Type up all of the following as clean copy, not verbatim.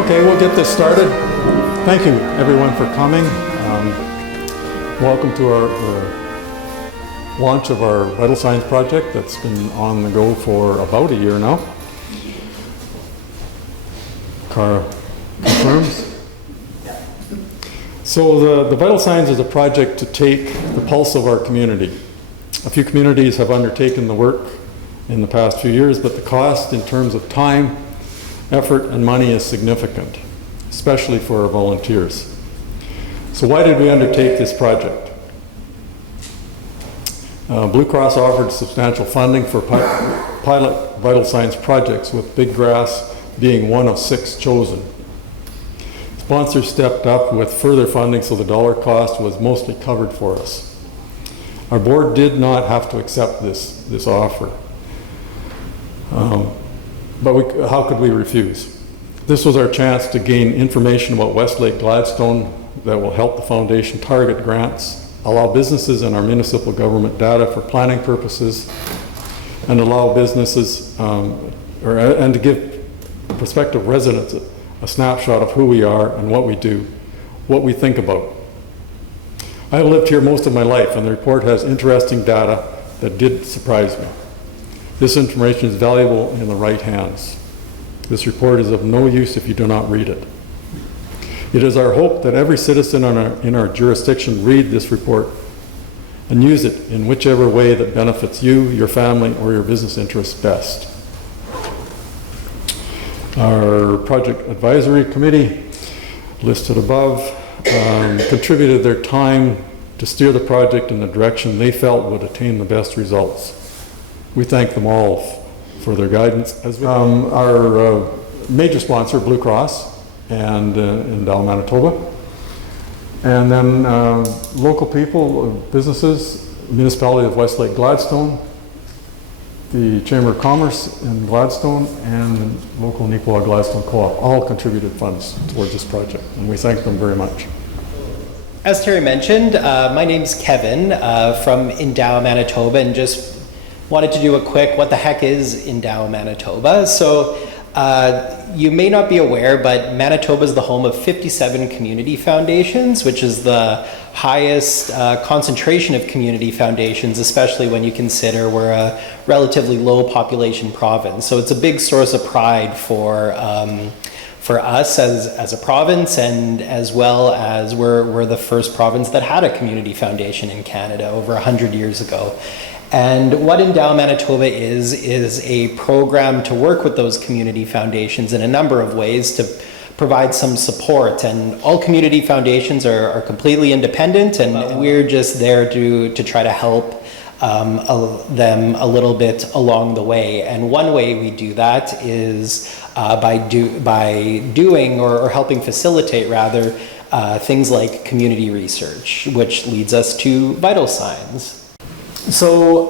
Okay, we'll get this started. Thank you, everyone, for coming. Welcome to our launch of our Vital Signs project that's been on the go for about a year now. Cara confirms. So the Vital Signs is a project to take the pulse of our community. A few communities have undertaken the work in the past few years, but the cost in terms of time, effort, and money is significant, especially for our volunteers. So why did we undertake this project? Blue Cross offered substantial funding for pilot Vital Signs projects, with Big Grass being one of 6 chosen. Sponsors stepped up with further funding, so the dollar cost was mostly covered for us. Our board did not have to accept this offer. But how could we refuse? This was our chance to gain information about Westlake Gladstone that will help the foundation target grants, allow businesses and our municipal government data for planning purposes, and allow businesses, and to give prospective residents a snapshot of who we are and what we do, what we think about. I lived here most of my life, and the report has interesting data that did surprise me. This information is valuable in the right hands. This report is of no use if you do not read it. It is our hope that every citizen in our jurisdiction read this report and use it in whichever way that benefits you, your family, or your business interests best. Our project advisory committee, listed above, contributed their time to steer the project in the direction they felt would attain the best results. We thank them all for their guidance. Our major sponsor, Blue Cross, and in Dow, Manitoba, and then local people, businesses, municipality of Westlake Gladstone, the Chamber of Commerce in Gladstone, and local Neepawa Gladstone Co-op all contributed funds towards this project, and we thank them very much. As Terry mentioned, my name's Kevin from Endow, Manitoba, and just wanted to do a quick what the heck is Endow, Manitoba. So you may not be aware, but Manitoba is the home of 57 community foundations, which is the highest concentration of community foundations, especially when you consider we're a relatively low population province. So it's a big source of pride for us as a province, and as well as we're the first province that had a community foundation in Canada over 100 years ago. And what Endow Manitoba is a program to work with those community foundations in a number of ways to provide some support. And all community foundations are completely independent, and we're just there to try to help them a little bit along the way. And one way we do that is by doing or helping facilitate rather things like community research, which leads us to Vital Signs. So,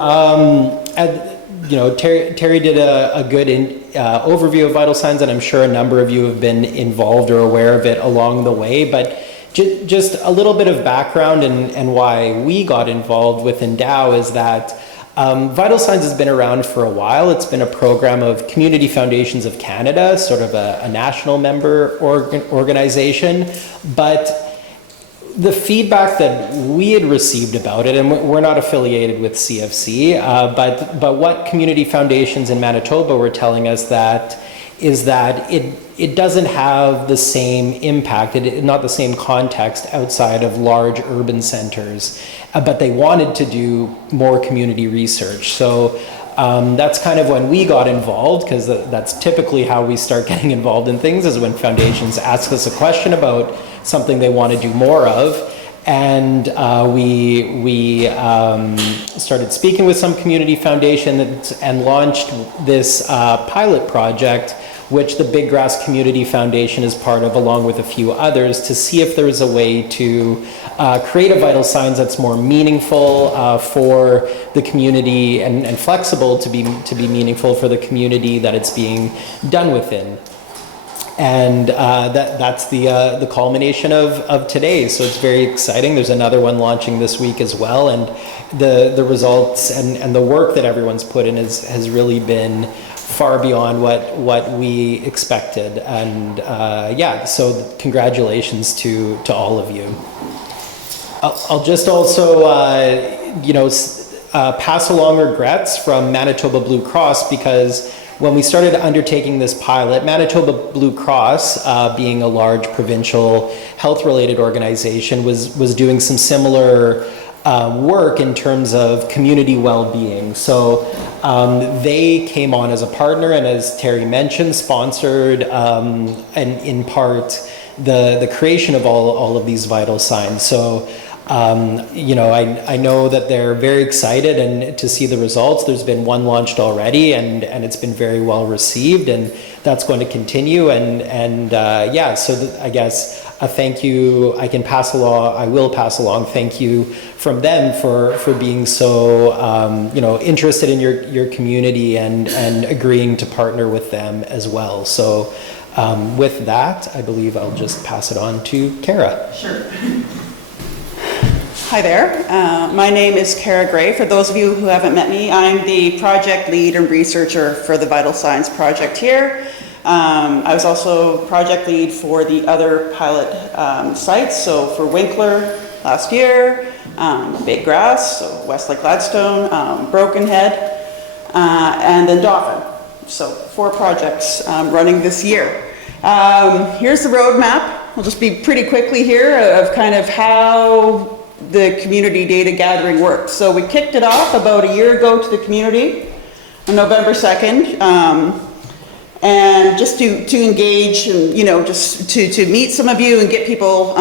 Terry did a good overview of Vital Signs, and I'm sure a number of you have been involved or aware of it along the way, but just a little bit of background and why we got involved with Endow is that Vital Signs has been around for a while. It's been a program of Community Foundations of Canada, sort of a national member organization, but the feedback that we had received about it, and we're not affiliated with CFC, but what community foundations in Manitoba were telling us is that it doesn't have the same impact, not the same context outside of large urban centers, but they wanted to do more community research. So that's kind of when we got involved, because that's typically how we start getting involved in things, is when foundations ask us a question about something they want to do more of. And we started speaking with some community foundations and launched this pilot project, which the Big Grass Community Foundation is part of, along with a few others, to see if there's a way to create a Vital Signs that's more meaningful for the community and flexible to be meaningful for the community that it's being done within. And that's the culmination of today. So it's very exciting. There's another one launching this week as well, and the results and the work that everyone's put in has really been far beyond what we expected. And yeah, so congratulations to all of you. I'll just also, pass along regrets from Manitoba Blue Cross, because when we started undertaking this pilot, Manitoba Blue Cross, being a large provincial health-related organization, was doing some similar work in terms of community well-being. So they came on as a partner, and as Terry mentioned, sponsored and in part the creation of all of these vital signs. So I know that they're very excited and to see the results. There's been one launched already, and it's been very well received, and that's going to continue. I guess a thank you I will pass along thank you from them for being so interested in your community and agreeing to partner with them as well. So with that, I believe I'll just pass it on to Kara. Sure. Hi there, my name is Kara Gray. For those of you who haven't met me, I'm the project lead and researcher for the Vital Signs project here. I was also project lead for the other pilot sites, so for Winkler last year, Big Grass, so Westlake Gladstone, Broken Head, and then Dauphin. So 4 projects running this year. Here's the roadmap. We'll just be pretty quickly here of kind of how the community data gathering works. So we kicked it off about a year ago to the community on November 2nd, and just to engage and just to meet some of you and get people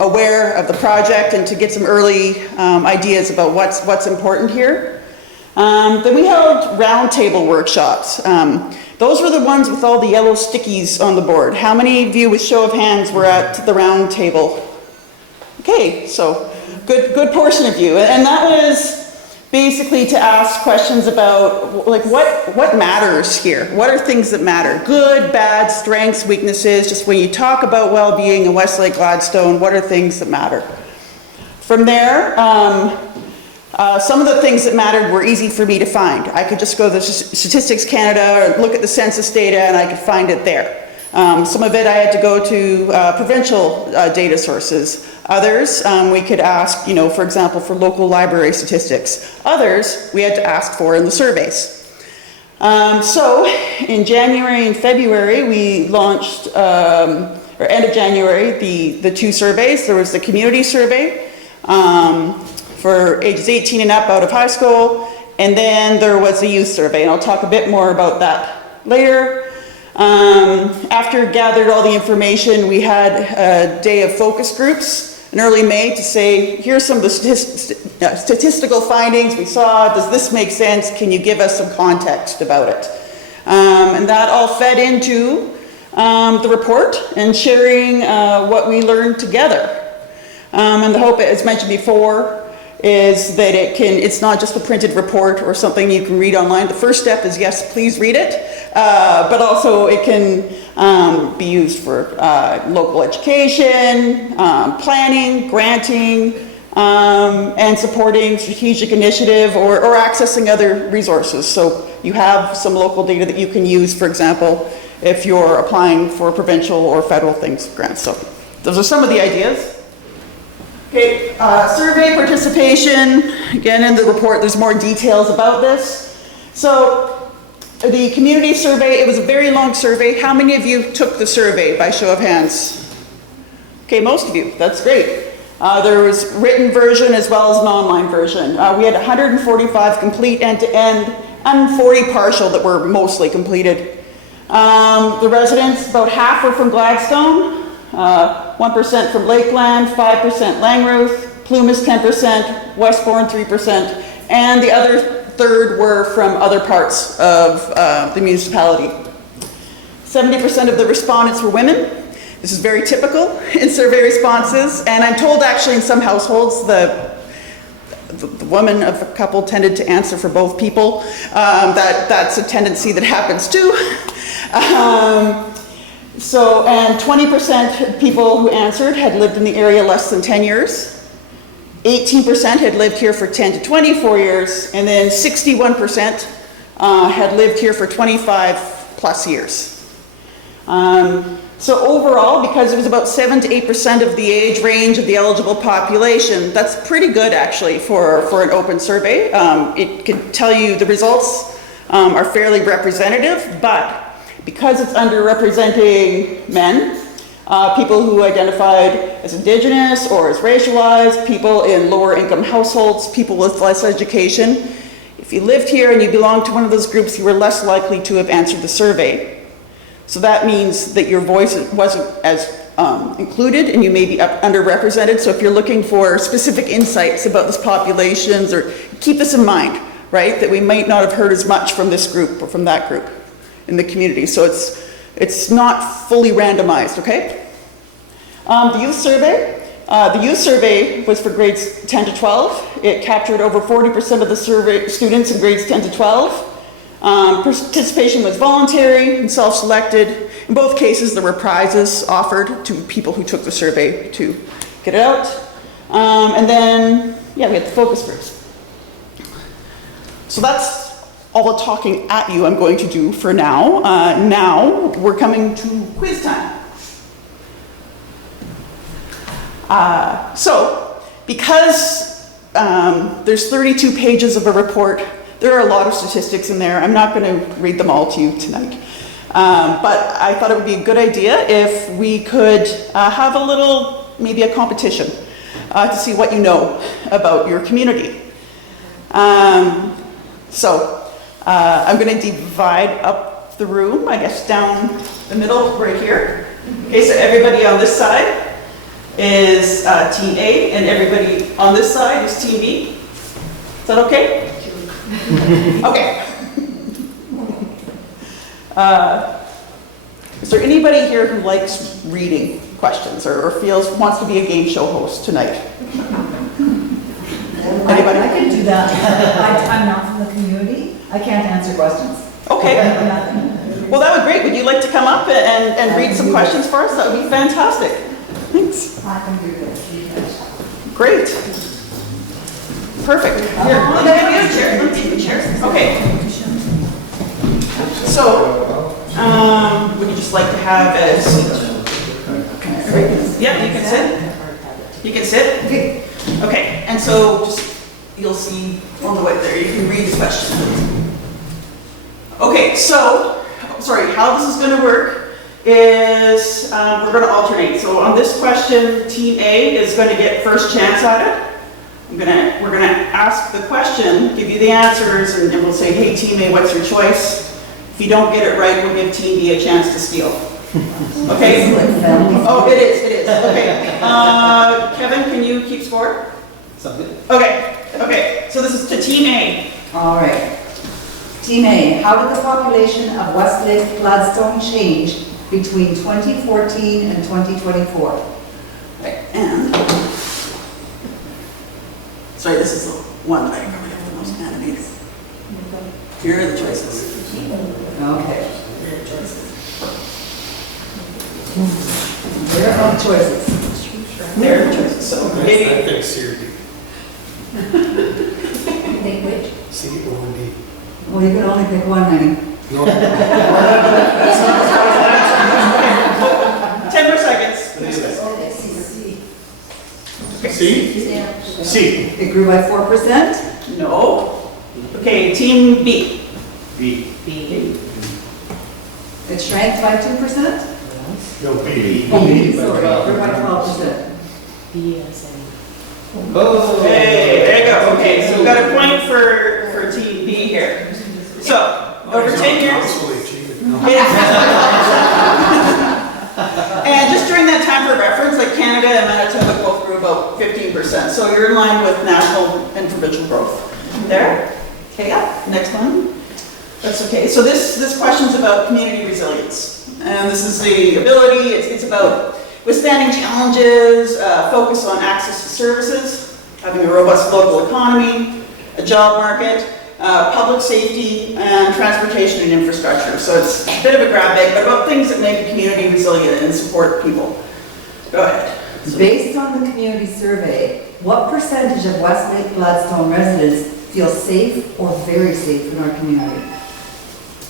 aware of the project and to get some early ideas about what's important here. Then we held roundtable workshops. Those were the ones with all the yellow stickies on the board. How many of you, with show of hands, were at the round table? Okay, so good portion of you. And that was basically to ask questions about what matters here? What are things that matter? Good, bad, strengths, weaknesses. Just when you talk about well-being in Westlake Gladstone, what are things that matter? From there, some of the things that mattered were easy for me to find. I could just go to Statistics Canada or look at the census data and I could find it there. Some of it I had to go to provincial data sources. Others we could ask, for example, for local library statistics. Others we had to ask for in the surveys. So in January and February we launched, or end of January, the 2 surveys. There was the community survey for ages 18 and up out of high school, and then there was a youth survey, and I'll talk a bit more about that later. After gathered all the information, we had a day of focus groups in early May to say, here's some of the statistical findings we saw. Does this make sense? Can you give us some context about it? And that all fed into the report and sharing what we learned together. And the hope, as mentioned before, is that it's not just a printed report or something you can read online. The first step is, yes, please read it, but also it can be used for local education, planning, granting, and supporting strategic initiative or accessing other resources. So you have some local data that you can use, for example, if you're applying for provincial or federal grants. So those are some of the ideas. Okay, survey participation. Again, in the report, there's more details about this. So the community survey, it was a very long survey. How many of you took the survey by show of hands? Okay, most of you, that's great. There was written version as well as an online version. We had 145 complete end-to-end and 40 partial that were mostly completed. The residents, about half were from Gladstone. 1% from Lakeland, 5% Langreuth, Plumas 10%, Westbourne 3%, and the other third were from other parts of the municipality. 70% of the respondents were women. This is very typical in survey responses, and I'm told actually in some households the woman of a couple tended to answer for both people. That's a tendency that happens too. And 20% of people who answered had lived in the area less than 10 years. 18% had lived here for 10 to 24 years, and then 61% had lived here for 25 plus years. So overall, because it was about 7 to 8% of the age range of the eligible population, that's pretty good actually for an open survey. It can tell you the results are fairly representative, but because it's underrepresenting men, people who identified as Indigenous or as racialized, people in lower income households, people with less education, if you lived here and you belonged to one of those groups, you were less likely to have answered the survey. So that means that your voice wasn't as included and you may be underrepresented. So if you're looking for specific insights about this populations, or keep this in mind, right? That we might not have heard as much from this group or from that group in the community. So it's not fully randomized, okay? The youth survey. The youth survey was for grades 10 to 12. It captured over 40% of the survey students in grades 10 to 12. Participation was voluntary and self-selected. In both cases, there were prizes offered to people who took the survey to get it out. And then, yeah, we had the focus groups. So that's all the talking at you I'm going to do for now. Now we're coming to quiz time. So, because there's 32 pages of a report, there are a lot of statistics in there. I'm not going to read them all to you tonight. But I thought it would be a good idea if we could have a little, maybe a competition to see what you know about your community. So I'm going to divide up the room, I guess down the middle right here. Okay, so everybody on this side is Team A, and everybody on this side is Team B. Is that okay? Okay. Is there anybody here who likes reading questions or wants to be a game show host tonight? Anybody? I can do that. I'm not from the community. I can't answer questions. Okay. Well, that would be great. Would you like to come up and read some questions for us? That would be fantastic. Thanks. I can do this. Great. Perfect. Here, let me give you a chair. Let me give you a chair. Okay. So, would you just like to have a seat? Yeah, you can sit. You can sit. Okay. And so, you'll see on the way there. You can read the question. Okay. So, sorry. How this is going to work is we're going to alternate. So on this question, Team A is going to get first chance at it. We're going to ask the question, give you the answers, and we'll say, hey, Team A, what's your choice? If you don't get it right, we'll give Team B a chance to steal. Okay? Oh, it is. Okay. Kevin, can you keep score? Okay. So this is to Team A. All right. Team A, how did the population of Westlake Gladstone change between 2014 and 2024? Right, and sorry, this is the one that I probably have the most animated. Here are the choices. Okay. There are no choices. There are the choices. So I maybe think C or D. Think which? C or D. Well, you can only pick one, honey. No. 10 more seconds. C? C. It grew by 4%. No. Okay, Team B. B. It shrank by 2%. No, B. Sorry, it grew by 12%. Oh. Hey, there you go. Okay, so we've got a point for Team B here. So, over 10 years. Constantly achieving. No. And just during that time for reference, like Canada and Manitoba both grew about 15%. So you're in line with national and provincial growth there. Okay, yeah, next one. That's okay. So this question's about community resilience. And this is the ability, it's about withstanding challenges, focus on access to services, having a robust local economy, a job market, public safety, and transportation and infrastructure. So it's a bit of a grab bag, but about things that make a community resilient and support people. Go ahead. Based on the community survey, what percentage of Westlake Gladstone residents feel safe or very safe in our community?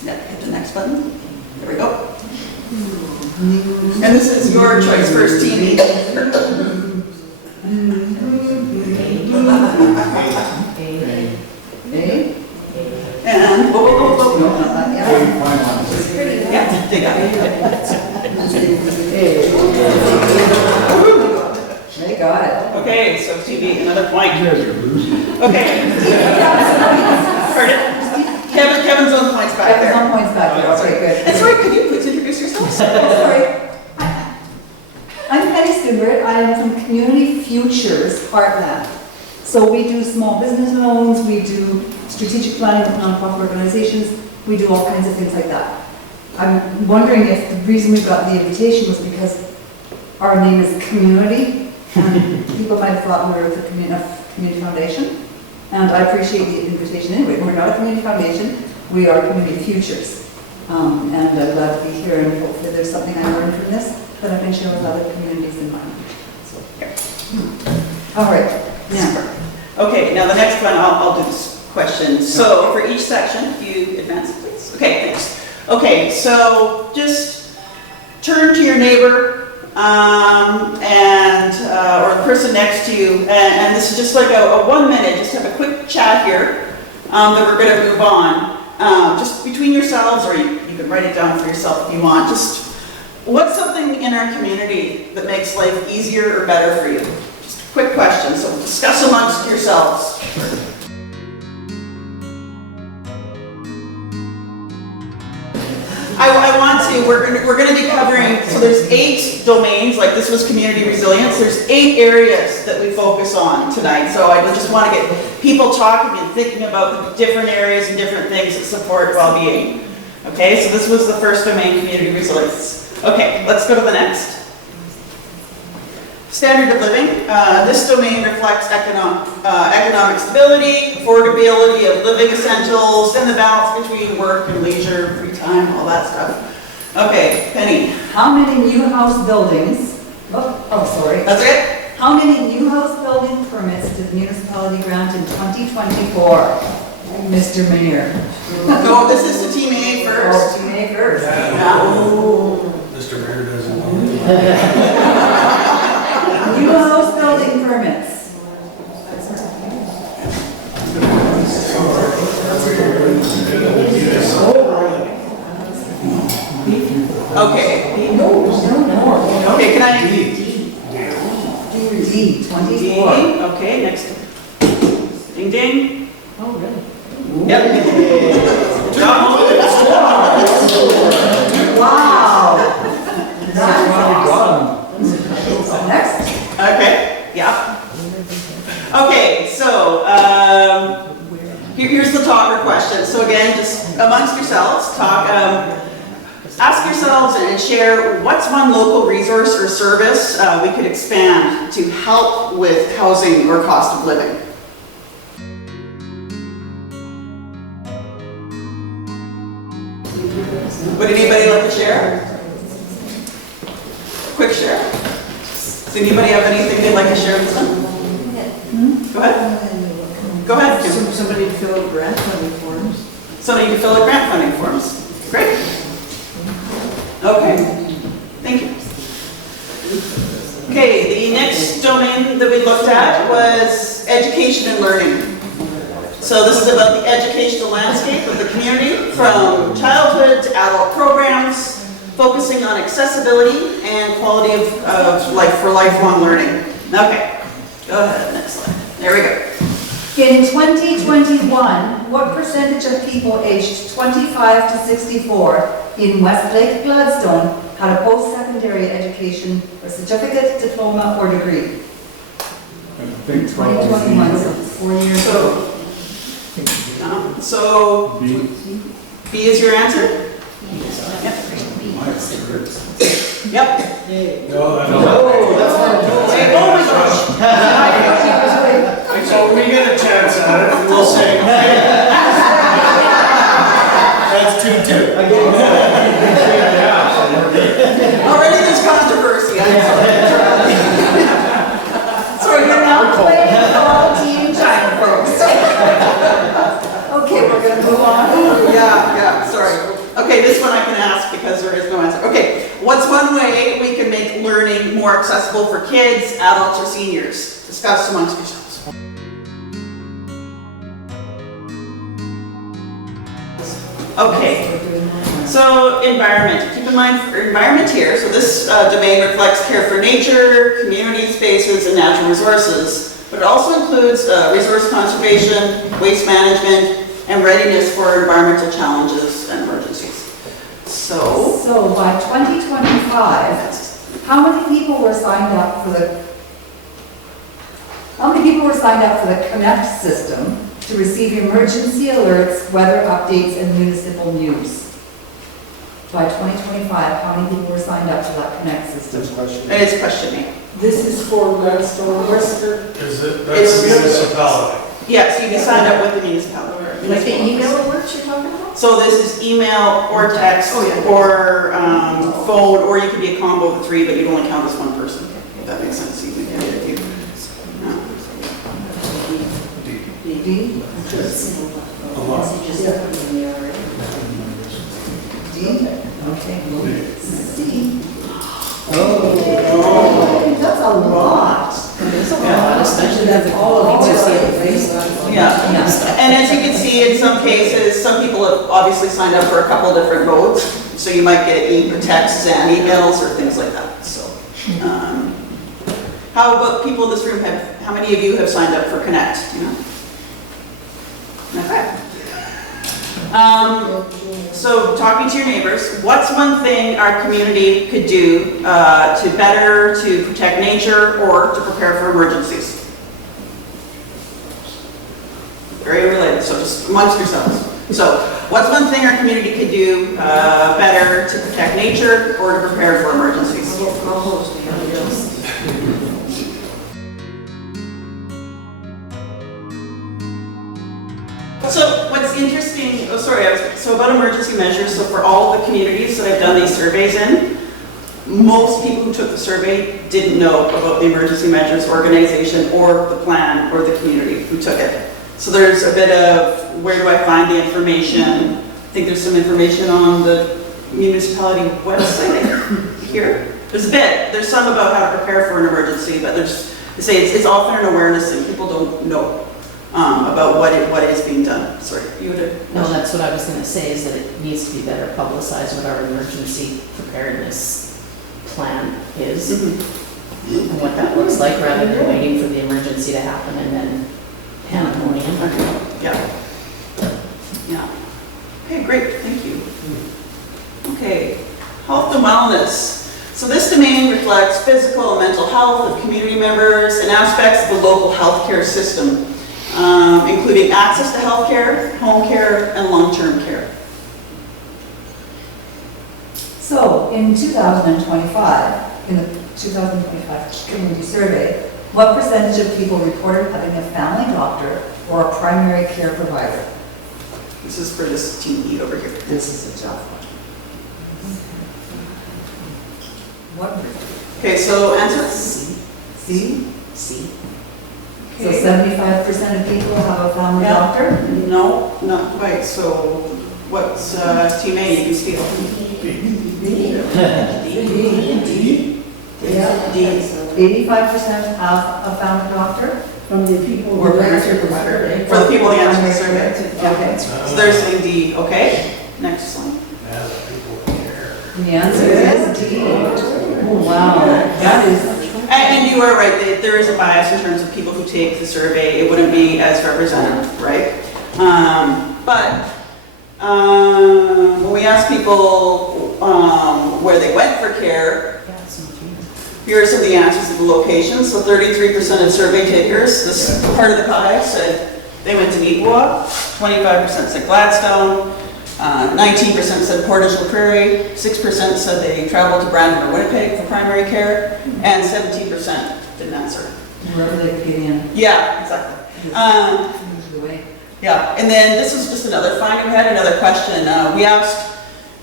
Hit the next button. There we go. And this is your choice, first team. A? And, whoa. No, not that, yeah. Yeah, they got it. They got it. Okay, so TV, another point. Okay. Pardon? Kevin's on points back Kevin's there. on points back there, okay, good. And sorry, could you please introduce yourself? Sorry. I'm Penny Stewart. I am from Community Futures Heartland. So we do small business loans, we do strategic planning with nonprofit organizations, we do all kinds of things like that. I'm wondering if the reason we got the invitation was because our name is Community, and people might have thought we were the community foundation. And I appreciate the invitation anyway. We're not a community foundation, we are Community Futures. And I'm glad to be here, and hopefully there's something I learned from this that I can share with other communities in mind. So, all right, now. Okay, now the next one, I'll do this question. So for each section, if you advance, please. Okay, thanks. Okay, so just turn to your neighbor or the person next to you, and this is just like a 1 minute, just have a quick chat here, that we're going to move on. Just between yourselves, or you can write it down for yourself if you want. Just what's something in our community that makes life easier or better for you? Just a quick question, so discuss amongst yourselves. I want to, we're going to be covering, so there's 8 domains, like this was community resilience, there's 8 areas that we focus on tonight. So I just want to get people talking and thinking about the different areas and different things that support well-being. Okay, so this was the first domain, community resilience. Okay, let's go to the next. Standard of living. This domain reflects economic stability, affordability of living essentials, and the balance between work and leisure, free time, all that stuff. Okay, Penny. How many new house buildings, sorry. That's it? How many new house building permits did the municipality grant in 2024? Mr. Mayor. No, this is to Team A first. Team A first. Yeah. Mr. Mayor doesn't know. New house building permits. Okay. No. Okay, can I? D, 24. Okay, next. Ding ding. Oh, really? Yep. John? Wow. That's awesome. Next. Okay, yeah. Okay, so here's the talker question. So again, just amongst yourselves, talk. Ask yourselves and share what's one local resource or service we could expand to help with housing or cost of living. Would anybody like to share? Quick share. Does anybody have anything they'd like to share with them? Go ahead. Go ahead, Kim. Somebody to fill out grant funding forms. Somebody to fill out grant funding forms. Great. Okay. Thank you. Okay, the next domain that we looked at was education and learning. So this is about the educational landscape of the community, from childhood to adult programs, focusing on accessibility and quality of life for lifelong learning. Okay, go ahead, next slide. There we go. In 2021, what percentage of people aged 25 to 64 in Westlake Gladstone had a post-secondary education, a certificate, diploma, or degree? I think 2021, so 4 years ago. So B is your answer? Yep. No, I don't. Oh my gosh. So we get a chance at it, we'll say, that's 2-2. Already there's controversy. I'm sorry. So you're now playing all Team China, folks. Okay, we're gonna move on. Yeah, sorry. one way we can make learning more accessible for kids, adults, or seniors? Discuss amongst yourselves. Okay, so environment. Keep in mind for environment here, so this domain reflects care for nature, community spaces, and natural resources. But it also includes resource conservation, waste management, and readiness for environmental challenges and emergencies. So, by 2025, how many people were signed up for the Connect system to receive emergency alerts, weather updates, and municipal news? By 2025, how many people were signed up to that Connect system? and it's questioning. This is for Gladstone, Worcester. Is it, It's- that's a municipality. Yes, you can sign up with the municipality. Like the email alerts you're talking about? So this is email or text or phone, or you could be a combo of the three, but you'd only count as one person. If that makes sense, you can get it if you. D? A lot. D? Okay. C? Oh, that's a lot. Especially that all of you see the face. Yeah, and as you can see, in some cases, some people have obviously signed up for a couple different modes. So you might get texts and emails or things like that, so. How about people in this room, how many of you have signed up for Connect, do you know? Okay. So talking to your neighbors, what's one thing our community could do to protect nature or to prepare for emergencies? Very related, so just amongst yourselves. So what's one thing our community could do better to protect nature or to prepare for emergencies? So what's interesting, so about emergency measures, so for all of the communities that I've done these surveys in, most people who took the survey didn't know about the emergency measures organization or the plan or the community who took it. So there's a bit of where do I find the information? I think there's some information on the municipality website here. There's some about how to prepare for an emergency, but they say it's often an awareness thing. People don't know about what is being done. Sorry, you would have. No, that's what I was gonna say, is that it needs to be better publicized what our emergency preparedness plan is. And what that looks like, rather than waiting for the emergency to happen and then pandemonium. Yeah. Yeah. Okay, great, thank you. Okay, health and wellness. So this domain reflects physical and mental health of community members and aspects of the local healthcare system, including access to healthcare, home care, and long-term care. So in 2025, in the 2025 community survey, what percentage of people reported having a family doctor or a primary care provider? This is for this team lead over here. This is a tough one. What? Okay, so answer. C? See? So 75% of people have a family Yeah. doctor? No, not quite. So what's team A? You can steal. Yeah. D. 85% have a family doctor? From the people Or who primary answered the provider. survey. For the people that answered the survey. Okay. So they're saying D. Okay. Next slide. Yeah, the people care. The answer is D. Oh, wow. That is, And you are right, there is a bias in terms of people who take the survey. It wouldn't be as representative, right? But when we ask people where they went for care, Yeah, it's not true. here are some of the answers of the locations. So 33% of survey takers, this part of the pie, said they went to Neepawa, 25% said Gladstone, 19% said Portage La Prairie, 6% said they traveled to Brandon or Winnipeg for primary care, and 17% didn't answer. wherever they could get in. Yeah, exactly. Usually the way. Yeah, and then this was just another find. We had another question. We asked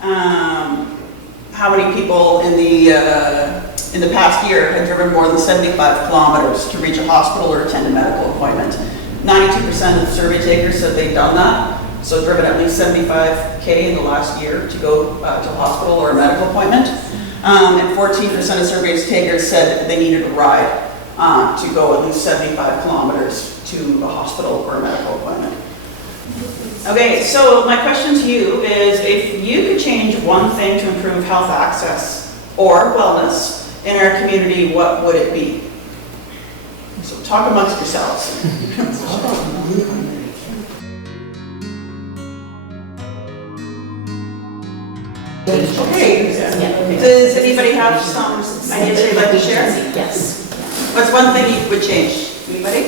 how many people in the past year had driven more than 75 kilometers to reach a hospital or attend a medical appointment. 92% of survey takers said they'd done that, so driven at least 75K in the last year to go to a hospital or a medical appointment. And 14% of survey takers said they needed a ride to go at least 75 kilometers to a hospital or a medical appointment. Okay, so my question to you is, if you could change one thing to improve health access or wellness in our community, what would it be? So talk amongst yourselves. Okay, does anybody have some ideas they'd like to share? Yes. What's one thing you would change? Anybody?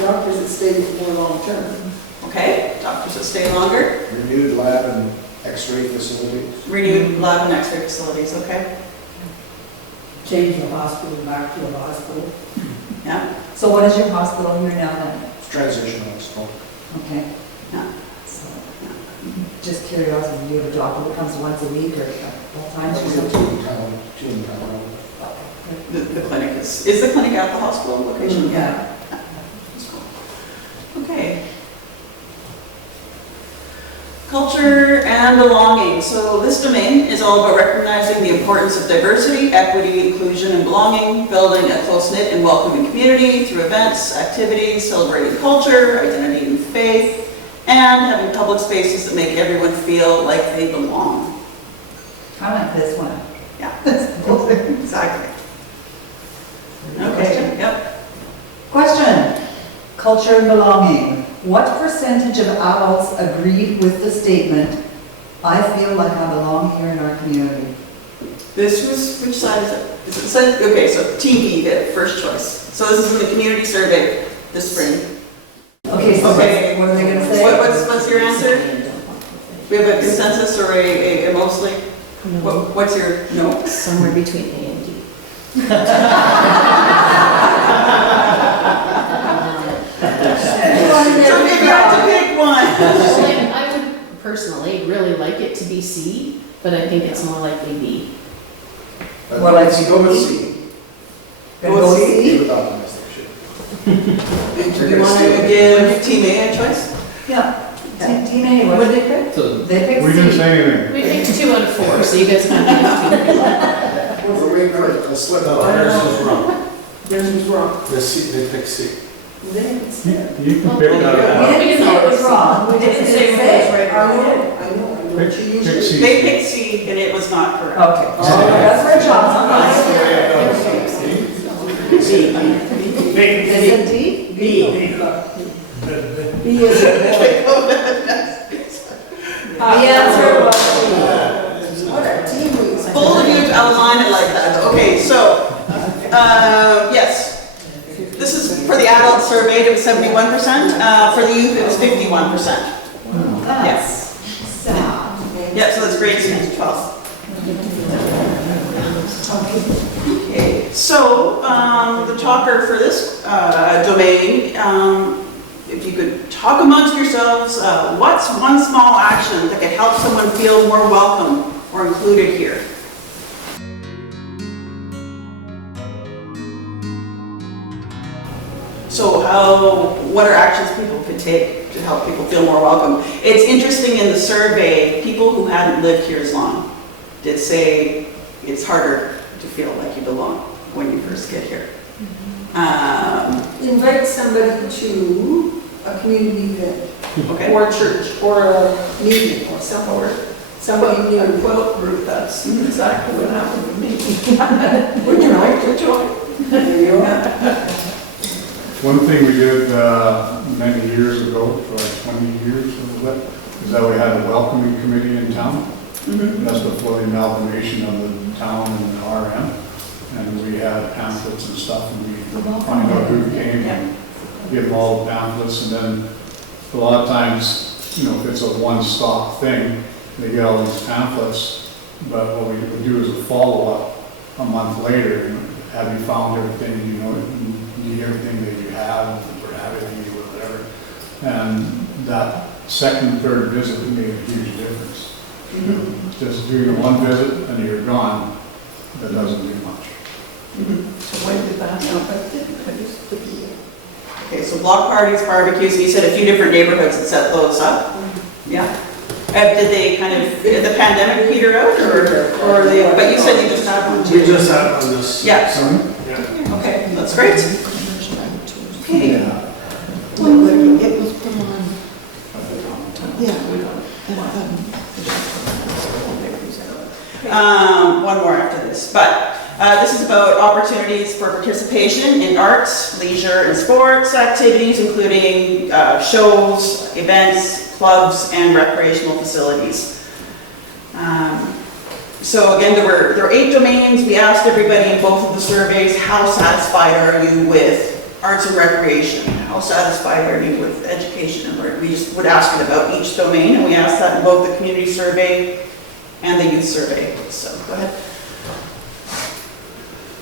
Doctors that stay more long-term. Okay, doctors that stay longer, Renewed lab and x-ray facilities. renewed lab and x-ray facilities, okay? Change the hospital back to a hospital. Yeah, So what is your hospital here now then? It's transitional, it's called. Okay. yeah. So, just curiosity, do you have a doctor that comes once a week or all times or We have something? two in town. The clinic is the clinic at the hospital location? Yeah. That's cool. Okay. Culture and belonging. So this domain is all about recognizing the importance of diversity, equity, inclusion, and belonging, building a close-knit and welcoming community through events, activities, celebrating culture, identity, and faith, and having public spaces that make everyone feel like they belong. I like this one. Yeah, exactly. Okay, yep. Question, culture and belonging. What percentage of adults agreed with the statement, "I feel like I belong here in our community"? This was, which side is it? Is it side? Okay, so TV did it, first choice. So this is in the community survey this spring. Okay, so Okay. what are they gonna say? What's your answer? We have a consensus or a mostly? What's your no? Somewhere between A and D. So if you had to pick one. I would personally really like it to be C, but I think it's more likely B. More like Let's go with C. Gonna go C? Be C? with optimistic shit. Do you want to give Team A a choice? Yeah. Team A, what did they pick? They picked C. We didn't say anything. We picked 2 out of 4, so you guys kind of. We're waiting for a slip. No, theirs was wrong. Theirs was wrong. The C, they picked C. They didn't say it. You can Well, pick we that can- out. We didn't say it was wrong. We They just didn't didn't say it was say. right. I know. Pick, She pick usually. C. They picked C and it was not correct. Okay, that's where John's Is it D? B is The answer was C. what a team we was. Bold of you to outline it like that. Okay, so, yes. This is for the adult survey, it was 71%. For the youth, it was 51%. That's sad. Yep, so that's grade 6 to 12. Okay, so the talker for this domain, if you could talk amongst yourselves, what's one small action that could help someone feel more welcome or included here? So what are actions people could take to help people feel more welcome? It's interesting in the survey, people who hadn't lived here as long did say it's harder to feel like you belong when you first get here. Invite somebody to a community event, Okay. or church, or a meeting, or somewhere. Somebody new. Quote, Ruth, that's exactly what happened with me. Would you like? There you are. One thing we did many years ago, for like 20 years or what, is that we had a welcoming committee in town. That's before the amalgamation of the town and the RM. And we had pamphlets and stuff, and we find out who came and give them all the pamphlets. And then a lot of times, you know, if it's a one-stop thing, they get all these pamphlets. But what we would do is a follow-up a month later. And have you found everything, you know, need everything that you have, or have anything, or whatever. And that second, third visit made a huge difference. Just doing one visit and you're gone, that doesn't do much. Okay, so block parties, barbecues, you said a few different neighborhoods that set those up? Yeah? Did they kind of, did the pandemic peter out, or they, but you said you just had one too? We just had one this. Yeah. summer. Yeah. Okay, that's great. Okay. It was put on. One more after this, but this is about opportunities for participation in arts, leisure, and sports activities, including shows, events, clubs, and recreational facilities. So again, there were 8 domains. We asked everybody in both of the surveys, how satisfied are you with arts and recreation? How satisfied are you with education and learning? We just would ask it about each domain, and we asked that in both the community survey and the youth survey. So go ahead.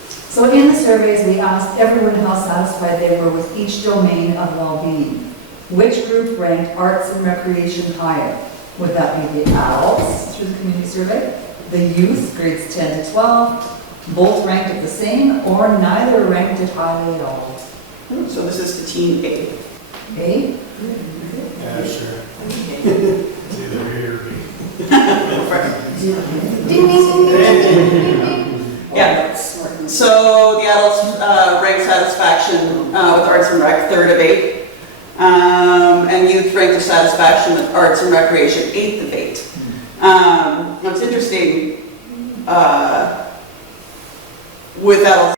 So in the surveys, we asked everyone how satisfied they were with each domain of well-being. Which group ranked arts and recreation higher? Would that be the adults through the community survey, the youth, grades 10 to 12, both ranked it the same, or neither ranked it highly at all? So this is the team A. A? Yeah, sure. It's either here or B. Ding, ding, ding, ding, ding, ding, ding. Yeah. So the adults rank satisfaction with arts and rec 3rd of 8. And youth rank their satisfaction with arts and recreation 8th of 8. What's interesting, with adult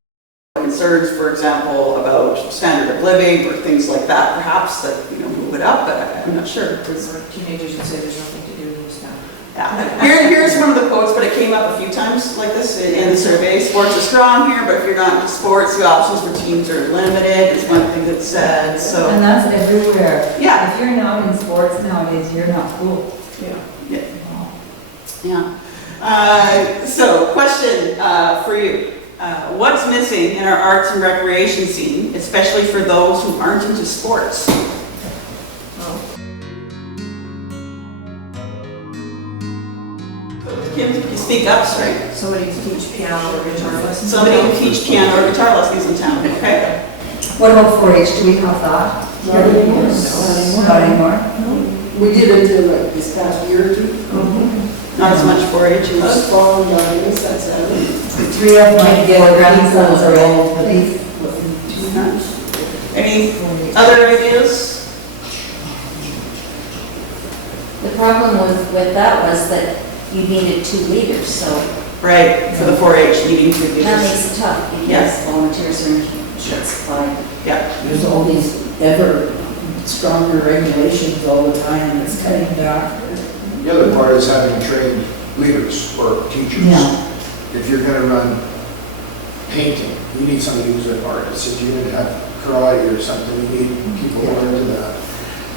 concerns, for example, about standard of living or things like that, perhaps that, move it up, but I'm not sure. Teenagers would say there's nothing to do in this town. Yeah. Here's one of the quotes, but it came up a few times like this in the survey. Sports are strong here, but if you're not into sports, the options for teams are limited. It's one thing that's said, so. And that's everywhere. Yeah. If you're not in sports nowadays, you're not cool. Yeah. So, question for you. What's missing in our arts and recreation scene, especially for those who aren't into sports? Kim, can you speak up, sorry? Somebody can teach piano or guitar lessons. Somebody who teach piano or guitar lessons in town, okay? What about 4-H? Do we have that? Not anymore. Not anymore? We did it until like this past year or two. Not as much 4-H. Us falling down, yes, that's it. 3 of my 4 grandsons are all police. Any other ideas? The problem with that was that you needed 2 leaders, so Right, for the 4-H meeting to do that this. makes it tough because Yes. volunteers are in short supply. Yeah, There's all these ever stronger regulations all the time, it's cutting back. The other part is having trained leaders or teachers. Yeah. If you're gonna run painting, you need somebody who's an artist. If you're gonna have karate or something, you need people who are into that.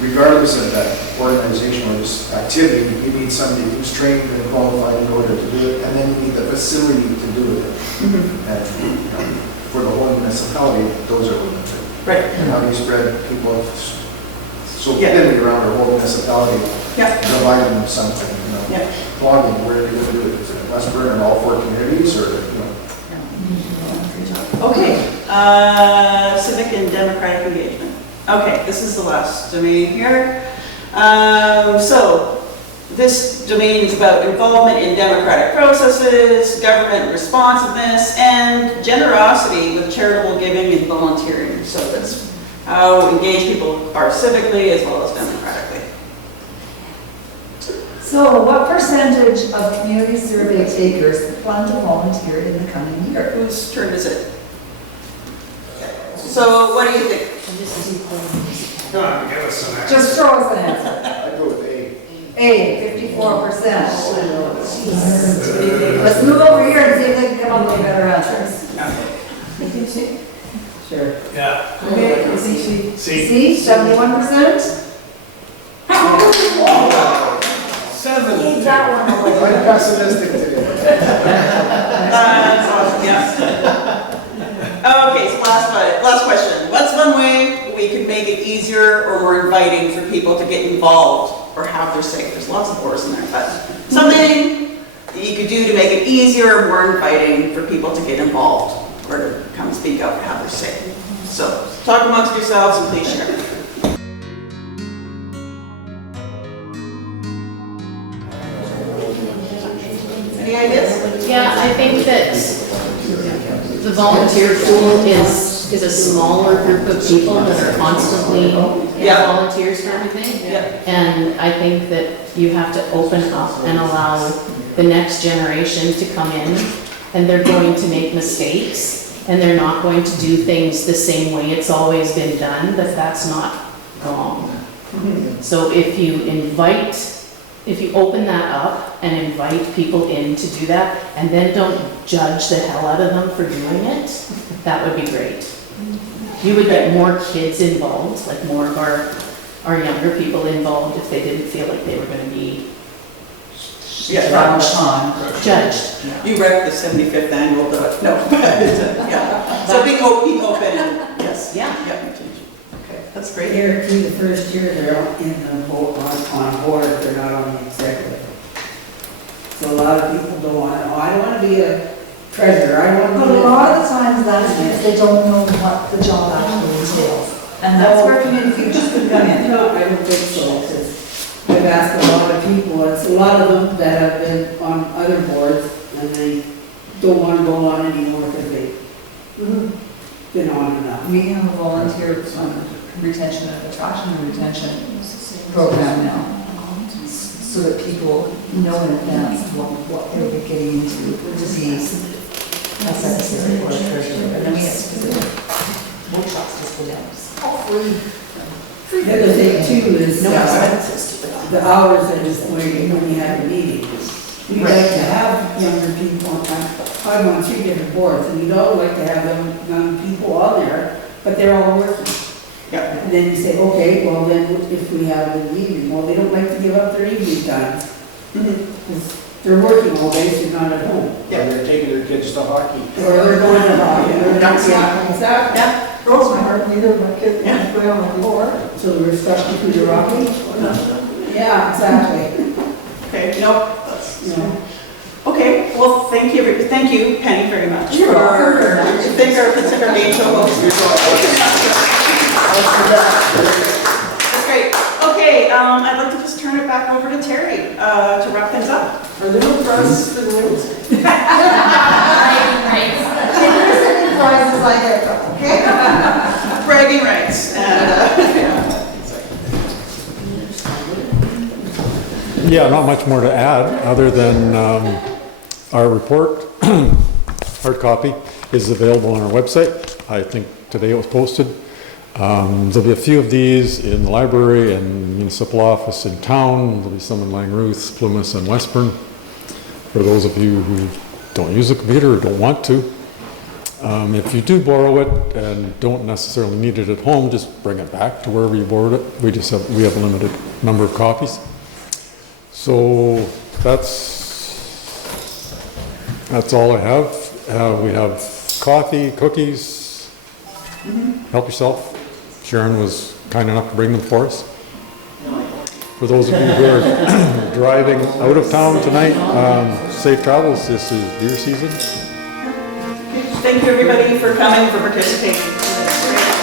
Regardless of that organization or this activity, you need somebody who's trained and qualified in order to do it, and then you need the facility to do it. And for the whole municipality, those are limited. right. And how do you spread people so Yeah. thinly around our whole municipality? Yeah. Provide them something, Yeah. Blogging, where are you gonna do it? Is it West Burn in all 4 communities, or, Okay, civic and democratic engagement. Okay, this is the last domain here. So this domain is about involvement in democratic processes, government responsiveness, and generosity with charitable giving and volunteering. So that's how engaged people are civically as well as democratically. So what percentage of community survey takers plan to volunteer in the coming year? Whose turn is it? So what do you think? Come on, give us some answers. Just throw us an answer. I go with A. A, 54%. Let's move over here and see if they can come up with better answers. Sure. Yeah. Okay, See, C, 71%? 7. That one over I'm pessimistic today. That's awesome, yes. Okay, so last question. What's one way we could make it easier or more inviting for people to get involved or have their say? There's lots of words in there, but something that you could do to make it easier or more inviting for people to get involved or to come speak up or have their say. So talk amongst yourselves and please share. I think that the volunteer pool is a smaller group of people that are constantly volunteers for everything. And I think that you have to open up and allow the next generation to come in, and they're going to make mistakes, and they're not going to do things the same way it's always been done, but that's not wrong. So if you open that up and invite people in to do that, and then don't judge the hell out of them for doing it, that would be great. You would get more kids involved, like more of our younger people involved, if they didn't feel like they were gonna be judged. You rep the 75th annual, no, yeah. So being open and, yes. Yeah. Okay, that's great. Guarantee the first year they're in the board, on board, they're not on the executive. So a lot of people don't want to, I don't want to be a treasurer, I want to But be a a. lot of the times that's because they don't know what the job actually entails. And that's where community futures could come in. No, I don't think so, because I've asked a lot of people, it's a lot of them that have been on other boards, and they don't want to go on anymore because they've been on enough. We have a volunteer retention and attraction and retention program now, so that people know in advance what they'll be getting into to be a secretary or a treasurer. And then we have specific workshops just for them. All free. The other thing too is No expenses to it. the hours that is when you have a meeting. We like to have younger people, I'm on 3 different boards, and we don't like to have them, young people on there, but they're all working. Yeah. And then you say, okay, well then if we have an evening, well, they don't like to give up their evening times. Because they're working all day, so they're not at home. Yeah, they're taking their kids to hockey. Or they're going to hockey, or they're not, exactly. Girls my heart, neither of my kids want to play on the floor. So we're stuck between the rocky? Yeah, exactly. Okay, nope, that's, You know. okay, well, thank you, Penny, very much. You're welcome. For being our being so host. That's great. Okay, I'd like to just turn it back over to Terry, to wrap things up. Are there no prizes for the winners? Prizes like that, okay? Bragging rights, and, Yeah, not much more to add, other than our report, hard copy, is available on our website. I think today it was posted. There'll be a few of these in the library and municipal office in town. There'll be some in Langruth, Plymouth, and Westburn. For those of you who don't use a computer or don't want to. If you do borrow it and don't necessarily need it at home, just bring it back to wherever you borrowed it. We have a limited number of copies. So that's all I have. We have coffee, cookies. Help yourself. Sharon was kind enough to bring them for us. For those of you who are driving out of town tonight, safe travels. This is deer season. thank you, everybody, for coming, for participating. That's great.